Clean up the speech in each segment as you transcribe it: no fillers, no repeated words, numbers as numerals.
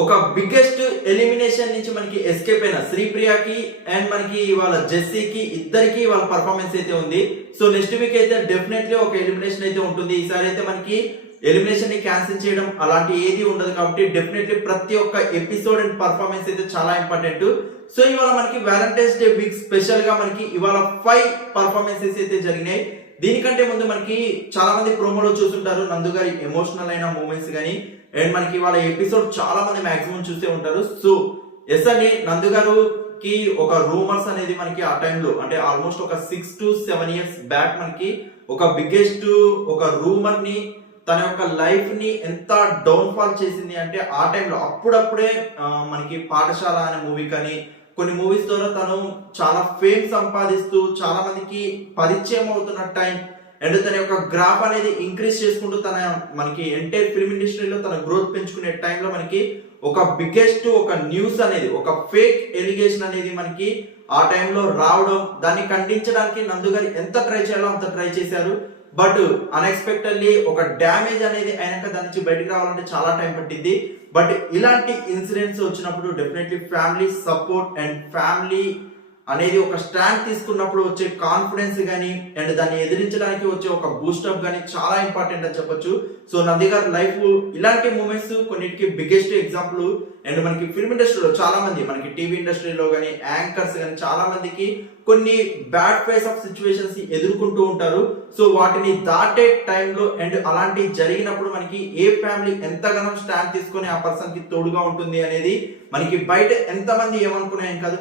ఒక biggest elimination నుంచి మనకి ఎస్కేప్ అయిన శ్రీప్రియకి అండ్ మనకి వాళ్ళ జెస్సీకి ఇద్దరికి వాళ్ళ పర్ఫార్మెన్స్ అయితే ఉంది. సో నెక్స్ట్ వీక్ అయితే డెఫినెట్లీ ఒక ఎలిమినేషన్ అయితే ఉంటుంది. ఈసారి అయితే మనకి ఎలిమినేషన్ ని క్యాన్సిల్ చేయడం అలాంటి ఏది ఉండదు కాబట్టి డెఫినెట్లీ ప్రతి ఒక్క ఎపిసోడ్ అండ్ పర్ఫార్మెన్స్ అయితే చాలా ఇంపార్టెంట్. సో ఇవాళ మనకి వ్యాలంటైన్స్ డే వీక్ స్పెషల్ గా మనకి ఇవాళ 5 పర్ఫార్మెన్సెస్ అయితే జరిగినాయి. దీనికంటే ముందు మనకి చాలా మంది ప్రోమోలో చూస్తుంటారు నందు గారి ఎమోషనల్ అయిన మూమెంట్స్ కానీ అండ్ మనకి వాళ్ళ ఎపిసోడ్ చాలా మంది మాక్సిమం చూసే ఉంటారు. సో ఎస్ అండి, నందు గారికి ఒక రూమర్స్ అనేది మనకి ఆ టైంలో అంటే ఆల్మోస్ట్ ఒక 6 to 7 years బ్యాక్ మనకి ఒక బిగ్గెస్ట్ ఒక రూమర్ ని తన యొక్క లైఫ్ ని ఎంత డౌన్ ఫాల్ చేసింది అంటే ఆ టైంలో అప్పుడప్పుడే మనకి పాఠశాల అనే మూవీ కానీ కొన్ని మూవీస్ ద్వారా తను చాలా ఫేమ్ సంపాదిస్తూ చాలా మందికి పరిచయం అవుతున్న టైం అండ్ తన యొక్క గ్రాఫ్ అనేది ఇంక్రీజ్ చేసుకుంటూ తన మనకి ఎంటైర్ ఫిల్మ్ ఇండస్ట్రీలో తన గ్రోత్ పెంచుకునే టైంలో మనకి ఒక బిగ్గెస్ట్ ఒక న్యూస్ అనేది ఒక ఫేక్ ఎలిగేషన్ అనేది మనకి ఆ టైంలో రావడం, దాన్ని ఖండించడానికి నందు గారు ఎంత ట్రై చేయాలో అంత ట్రై చేశారు. బట్ అన్ఎక్స్పెక్టెడ్లీ ఒక డ్యామేజ్ అనేది అయినాక దాని నుంచి బయటకు రావాలంటే చాలా టైం పట్టింది. బట్ ఇలాంటి ఇన్సిడెంట్స్ వచ్చినప్పుడు definitely family support and family అనేది ఒక స్టాండ్ తీసుకున్నప్పుడు వచ్చే కాన్ఫిడెన్స్ కానీ అండ్ దాన్ని ఎదిరించడానికి వచ్చే ఒక బూస్టప్ కానీ చాలా ఇంపార్టెంట్ అని చెప్పొచ్చు. సో నంది గారి లైఫ్ ఇలాంటి మూమెంట్స్ కొన్నిటికి బిగ్గెస్ట్ ఎగ్జాంపుల్. అండ్ మనకి ఫిల్మ్ ఇండస్ట్రీలో చాలా మంది మనకి టీవీ ఇండస్ట్రీలో కానీ యాంకర్స్ కానీ చాలా మందికి కొన్ని బ్యాడ్ ఫేస్ ఆఫ్ సిచ్యువేషన్స్ ఎదుర్కొంటూ ఉంటారు. సో వాటిని దాటే టైంలో అండ్ అలాంటి జరిగినప్పుడు మనకి ఏ ఫ్యామిలీ ఎంతగానో స్టాండ్ తీసుకొని ఆ పర్సన్ కి తోడుగా ఉంటుంది అనేది మనకి బయట ఎంతమంది ఏమనుకున్నాయని కాదు,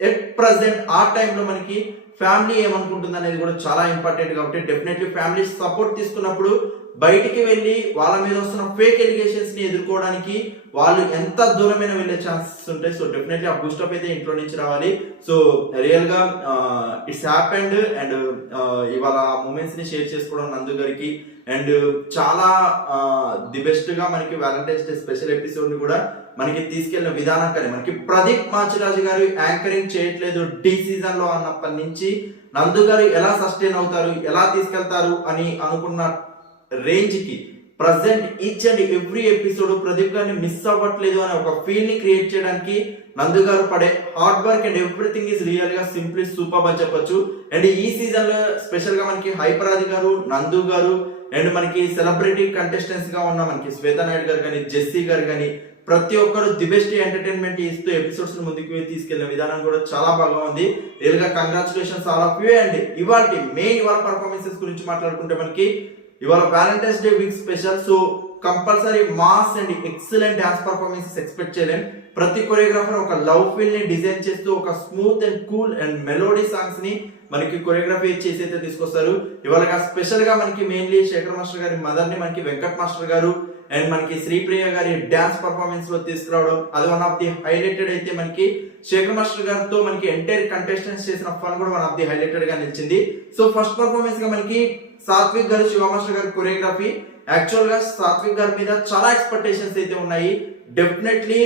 ఎట్ ప్రజెంట్ ఆ టైంలో మనకి ఫ్యామిలీ ఏమనుకుంటుంది అనేది కూడా చాలా ఇంపార్టెంట్. కాబట్టి డెఫినెట్లీ ఫ్యామిలీ సపోర్ట్ తీసుకున్నప్పుడు బయటికి వెళ్ళి వాళ్ళ మీద వస్తున్న ఫేక్ ఎలిగేషన్స్ ని ఎదుర్కోవడానికి వాళ్ళు ఎంత దూరమైన వెళ్ళే ఛాన్సెస్ ఉంటాయి. సో డెఫినెట్లీ ఆ బూస్టప్ అయితే ఇంట్లో నుంచి రావాలి. సో రియల్ గా ఇట్స్ హ్యాపెండ్ అండ్ ఇవాళ మూమెంట్స్ ని షేర్ చేసుకోవడం నందు గారికి అండ్ చాలా ది బెస్ట్ గా మనకి వ్యాలంటైన్స్ డే స్పెషల్ ఎపిసోడ్ ని కూడా మనకి తీసుకెళ్లిన విధానం కానీ మనకి ప్రదీప్ మాచిరాజు గారు యాంకరింగ్ చేయట్లేదు డి సీజన్ లో అన్నప్పటి నుంచి నందు గారు ఎలా సస్టైన్ అవుతారు, ఎలా తీసుకెళ్తారు అని అనుకున్న రేంజ్ కి present each and every episode Pradeep గారిని మిస్ అవ్వట్లేదు అనే ఒక ఫీల్ ని క్రియేట్ చేయడానికి నందు గారు పడే hard work and everything is real గా సింప్లీ సూపర్ అని చెప్పొచ్చు. అండ్ ఈ సీజన్ లో స్పెషల్ గా మనకి హైపరాది గారు, నందు గారు అండ్ మనకి సెలబ్రిటీ కంటెస్టెంట్స్ గా ఉన్న మనకి శ్వేతా నాయుడు గారు కానీ జెస్సీ గారు కానీ ప్రతి ఒక్కరు ది బెస్ట్ ఎంటర్టైన్మెంట్ ఇస్తూ ఎపిసోడ్స్ ముందుకు తీసుకెళ్లిన విధానం కూడా చాలా బాగా ఉంది. రియల్ గా congratulations all of you. And ఇవాళ పర్ఫార్మెన్సెస్ గురించి మాట్లాడుకుంటే మనకి ఇవాళ Valentine's day week special. So compulsory mass and excellent dance performances expect చేయలేం. ప్రతి కొరియోగ్రాఫర్ ఒక లవ్ ఫీల్ ని డిజైన్ చేస్తూ ఒక smooth and cool and melody songs ని మనకి కొరియోగ్రఫీ చేసి అయితే తీసుకొస్తారు. ఇవాళ స్పెషల్ గా మనకి మెయిన్లీ శేఖర్ మాస్టర్ గారి మదర్ ని మనకి వెంకట్ మాస్టర్ గారు అండ్ మనకి శ్రీప్రియ గారి డాన్స్ పర్ఫార్మెన్స్ లో తీసుకురావడం అది వన్ ఆఫ్ ది హైలైటెడ్. అయితే మనకి శేఖర్ మాస్టర్ గారితో మనకి ఎంటైర్ కంటెస్టెంట్స్ చేసిన ఫన్ కూడా వన్ ఆఫ్ ది హైలైటెడ్ గా నిలిచింది. సో ఫస్ట్ పర్ఫార్మెన్స్ గా మనకి సాత్విక్ గారు, శివ మాస్టర్ గారి కొరియోగ్రఫీ. యాక్చువల్ గా సాత్విక్ గారి మీద చాలా ఎక్స్పెక్టేషన్స్ అయితే ఉన్నాయి. డెఫినెట్లీ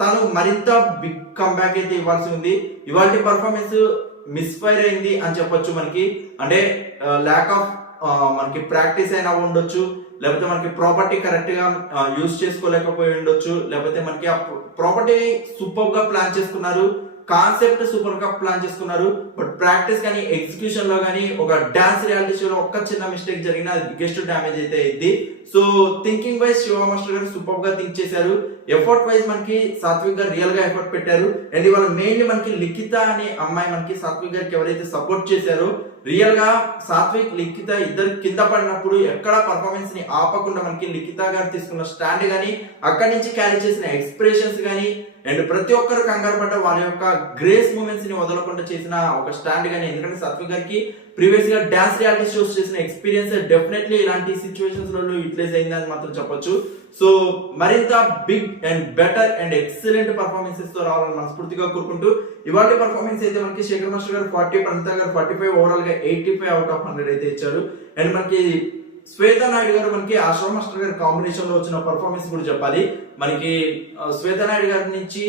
తను మరింత బిగ్ కంబ్యాక్ అయితే ఇవ్వాల్సి ఉంది. ఇవాళ పర్ఫార్మెన్స్ మిస్ఫైర్ అయింది అని చెప్పొచ్చు. మనకి అంటే ల్యాక్ ఆఫ్ మనకి ప్రాక్టీస్ అయినా ఉండొచ్చు, లేకపోతే మనకి ప్రాపర్టీ కరెక్ట్ గా యూజ్ చేసుకోలేకపోయి ఉండొచ్చు, లేకపోతే మనకి ఆ ప్రాపర్టీ సూపర్ గా ప్లాన్ చేసుకున్నారు, కాన్సెప్ట్ సూపర్ గా ప్లాన్ చేసుకున్నారు, బట్ ప్రాక్టీస్ కానీ ఎగ్జిక్యూషన్ లో కానీ ఒక డాన్స్ రియాలిటీ షోలో ఒక్క చిన్న మిస్టేక్ జరిగిన అది బిగ్గెస్ట్ డ్యామేజ్ అయితే అయింది. So thinking wise Shiva master గారు సూపర్ గా థింక్ చేశారు. ఎఫర్ట్ వైజ్ మనకి సాత్విక్ గారు రియల్ గా ఎఫర్ట్ పెట్టారు. అండ్ ఇవాళ మెయిన్లీ మనకి లిఖిత అనే అమ్మాయి మనకి సాత్విక్ గారికి ఎవరైతే సపోర్ట్ చేశారో రియల్ గా సాత్విక్ లిఖిత ఇద్దరు కింద పడినప్పుడు ఎక్కడ పర్ఫార్మెన్స్ ని ఆపకుండా మనకి లిఖిత గారు తీసుకున్న స్టాండ్ గానీ అక్కడి నుంచి క్యారీ చేసిన ఎక్స్ప్రెషన్స్ గానీ అండ్ ప్రతి ఒక్కరు కంగారు పడ్డ వాళ్ళ యొక్క గ్రేస్ మూమెంట్స్ ని వదలకుండా చేసిన ఒక స్టాండ్ గానీ, ఎందుకంటే సాత్విక్ గారికి ప్రీవియస్ గా డాన్స్ రియాలిటీ షోస్ చేసిన ఎక్స్పీరియన్స్ డెఫినెట్లీ ఇలాంటి సిచ్యువేషన్స్ లో యూటిలైజ్ అయిందని మాత్రం చెప్పొచ్చు. సో మరింత big and better and excellent performances తో రావాలని మనస్ఫూర్తిగా కోరుకుంటూ ఇవాళ పర్ఫార్మెన్స్ అయితే మనకి శేఖర్ మాస్టర్ గారు 40, ప్రణీత గారు 45, ఓవరాల్ గా 85 out of 100 అయితే ఇచ్చారు. అండ్ మనకి శ్వేతా నాయుడు గారు మనకి ఆశ్రమ మాస్టర్ గారి కాంబినేషన్ లో వచ్చిన పర్ఫార్మెన్స్ కూడా చెప్పాలి. మనకి శ్వేతా నాయుడు గారి నుంచి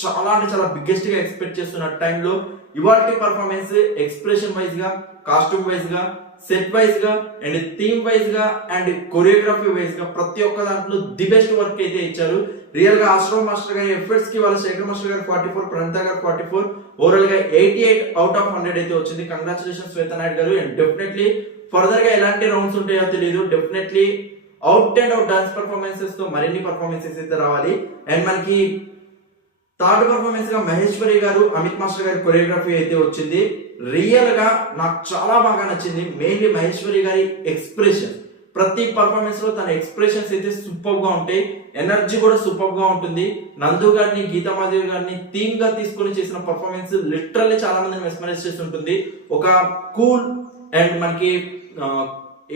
చాలా అంటే చాలా బిగ్గెస్ట్ గా ఎక్స్పెక్ట్ చేస్తున్న టైంలో ఇవాల్టి పర్ఫార్మెన్స్ ఎక్స్ప్రెషన్ వైజ్ గా, కాస్ట్యూమ్ వైజ్ గా, సెట్ వైజ్ గా అండ్ థీమ్ వైజ్ గా అండ్ కొరియోగ్రఫీ వైజ్ గా ప్రతి ఒక్క దాంట్లో ది బెస్ట్ వర్క్ అయితే ఇచ్చారు. రియల్ గా ఆశ్రమ్ మాస్టర్ గారి ఎఫర్ట్స్ కి వాళ్ళ శేఖర్ మాస్టర్ గారు 44, ప్రణీత గారు 44, ఓవరాల్ గా 88/100 అయితే వచ్చింది. కంగ్రాచులేషన్స్ శ్వేత నాయుడు గారు. అండ్ డెఫినెట్లీ ఫర్దర్ గా ఎలాంటి రౌండ్స్ ఉంటాయో తెలియదు. Definitely out and out dance performances తో మరిన్ని పర్ఫార్మెన్సెస్ అయితే రావాలి. అండ్ మనకి థర్డ్ పర్ఫార్మెన్స్ గా మహేశ్వరి గారు, అమిత్ మాస్టర్ గారి కొరియోగ్రఫీ అయితే వచ్చింది. రియల్ గా నాకు చాలా బాగా నచ్చింది. మెయిన్లీ మహేశ్వరి గారి ఎక్స్ప్రెషన్, ప్రతి పర్ఫార్మెన్స్ లో తన ఎక్స్ప్రెషన్స్ అయితే సూపర్ గా ఉంటాయి. ఎనర్జీ కూడా సూపర్ గా ఉంటుంది. నందు గారిని, గీతా మాధవి గారిని థీమ్ గా తీసుకొని చేసిన పర్ఫార్మెన్స్ లిటరల్లీ చాలా మందిని మెస్మరైజ్ చేసి ఉంటుంది. ఒక కూల్ అండ్ మనకి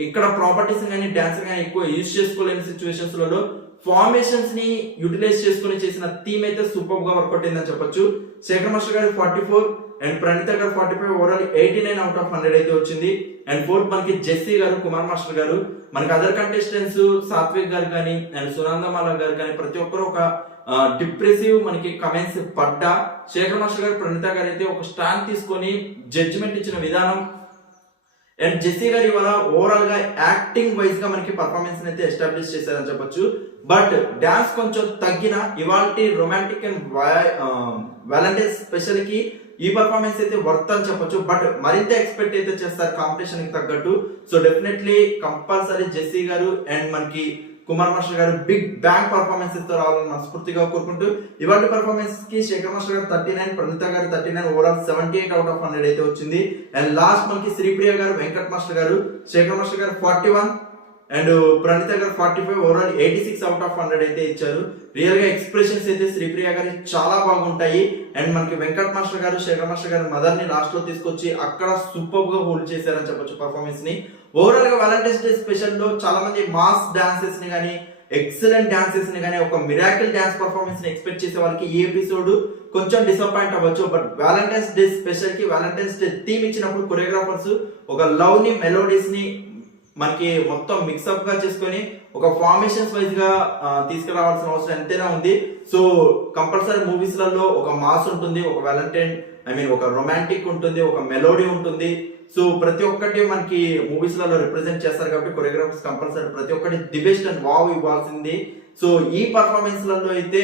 ఇక్కడ ప్రాపర్టీస్ కానీ డాన్స్ కానీ ఎక్కువ యూజ్ చేసుకోలేని సిచ్యువేషన్స్ లలో ఫార్మేషన్స్ ని యూటిలైజ్ చేసుకుని చేసిన థీమ్ అయితే సూపర్ గా వర్కౌట్ అయిందని చెప్పొచ్చు. శేఖర్ మాస్టర్ గారి 44 అండ్ ప్రణీత గారు 45, ఓవరాల్ 89/100 అయితే వచ్చింది. అండ్ ఫోర్త్ మనకి జెస్సీ గారు, కుమార్ మాస్టర్ గారు. మనకి అదర్ కంటెస్టెంట్స్ సాత్విక్ గారు కానీ అండ్ సునందమాల గారు కానీ ప్రతి ఒక్కరు ఒక డిప్రెసివ్ మనకి కమెంట్స్ పడ్డా శేఖర్ మాస్టర్ గారు, ప్రణీత గారు అయితే ఒక స్టాండ్ తీసుకొని జడ్జిమెంట్ ఇచ్చిన విధానం అండ్ జెస్సీ గారు ఇవాళ ఓవరాల్ గా యాక్టింగ్ వైజ్ గా మనకి పర్ఫార్మెన్స్ అయితే ఎస్టాబ్లిష్ చేశారని చెప్పొచ్చు. బట్ డాన్స్ కొంచెం తగ్గిన ఇవాళ రొమాంటిక్ అండ్ వ్యాలంటైన్స్ స్పెషల్ కి ఈ పర్ఫార్మెన్స్ అయితే వర్త్ అని చెప్పొచ్చు. బట్ మరింత ఎక్స్పెక్ట్ అయితే చేస్తారు కాంపిటీషన్ కి తగ్గట్టు. సో డెఫినెట్లీ కంపల్సరీ జెస్సీ గారు అండ్ మనకి కుమార్ మాస్టర్ గారు బిగ్ బ్యాంగ్ పర్ఫార్మెన్స్ తో రావాలని మనస్ఫూర్తిగా కోరుకుంటూ ఇవాళ పర్ఫార్మెన్స్ కి శేఖర్ మాస్టర్ గారు 39, ప్రణీత గారు 39, ఓవరాల్ 78/100 అయితే వచ్చింది. అండ్ లాస్ట్ మనకి శ్రీప్రియ గారు, వెంకట్ మాస్టర్ గారు, శేఖర్ మాస్టర్ గారు 41 అండ్ ప్రణీత గారు 45, ఓవరాల్ 86/100 అయితే ఇచ్చారు. రియల్ గా ఎక్స్ప్రెషన్స్ అయితే శ్రీప్రియ గారి చాలా బాగుంటాయి. అండ్ మనకి వెంకట్ మాస్టర్ గారు, శేఖర్ మాస్టర్ గారు మదర్ ని లాస్ట్ లో తీసుకొచ్చి అక్కడ సూపర్ గా హోల్డ్ చేశారని చెప్పొచ్చు పర్ఫార్మెన్స్ ని. ఓవరాల్ గా వాలంటైన్స్ డే స్పెషల్ లో చాలా మంది మాస్ డాన్సెస్ ని గానీ, ఎక్సలెంట్ డాన్సెస్ ని గానీ, ఒక మిరాకిల్ డాన్స్ పర్ఫార్మెన్స్ ని ఎక్స్పెక్ట్ చేసే వాళ్ళకి ఈ ఎపిసోడ్ కొంచెం డిసప్పాయింట్ అవ్వచ్చు. బట్ వాలంటైన్స్ డే స్పెషల్ కి వాలంటైన్స్ డే థీమ్ ఇచ్చినప్పుడు కొరియోగ్రాఫర్స్ ఒక లవ్ ని, మెలోడీస్ ని మనకి మొత్తం మిక్సప్ గా చేసుకొని ఒక ఫార్మేషన్స్ వైజ్ గా తీసుకురావాల్సిన అవసరం ఎంతైనా ఉంది. సో కంపల్సరీ మూవీస్ లలో ఒక మాస్ ఉంటుంది, ఒక వ్యాలంటైన్ ఒక రొమాంటిక్ ఉంటుంది, ఒక మెలోడీ ఉంటుంది. సో ప్రతి ఒక్కటి మనకి మూవీస్ లలో రిప్రజెంట్ చేస్తారు కాబట్టి కొరియోగ్రాఫర్స్ కంపల్సరీ ప్రతి ఒక్కటి ది బెస్ట్ అండ్ వావ్ ఇవ్వాల్సింది. సో ఈ పర్ఫార్మెన్స్ లలో అయితే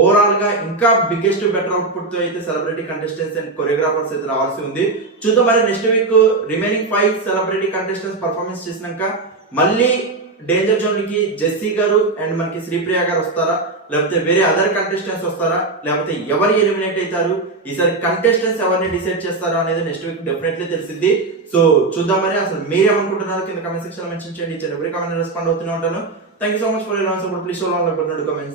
ఓవరాల్ గా ఇంకా బిగ్గెస్ట్ బెటర్ అవుట్పుట్ తో అయితే సెలబ్రిటీ కంటెస్టెంట్స్ అండ్ కొరియోగ్రాఫర్స్ అయితే రావాల్సి ఉంది. చూద్దాం మరి next week remaining 5 celebrity contestants performance చేసినాక మళ్ళీ డేంజర్ జోన్ కి జెస్సీ గారు అండ్ మనకి శ్రీప్రియ గారు వస్తారా, లేకపోతే వేరే అదర్ కంటెస్టెంట్స్ వస్తారా, లేకపోతే ఎవరు ఎలిమినేట్ అవుతారు, ఈసారి కంటెస్టెంట్స్ ఎవరిని డిసైడ్ చేస్తారా అనేది నెక్స్ట్ వీక్ డెఫినెట్లీ తెలిసింది. సో చూద్దాం మరి. అసలు మీరేమనుకుంటున్నారు కింద కమెంట్ సెక్షన్ లో మెన్షన్ చేయండి. ఎవరి కామెంట్ రెస్పాండ్ అవుతూనే ఉంటాను. Thank you so much for your answer. Please show all comments.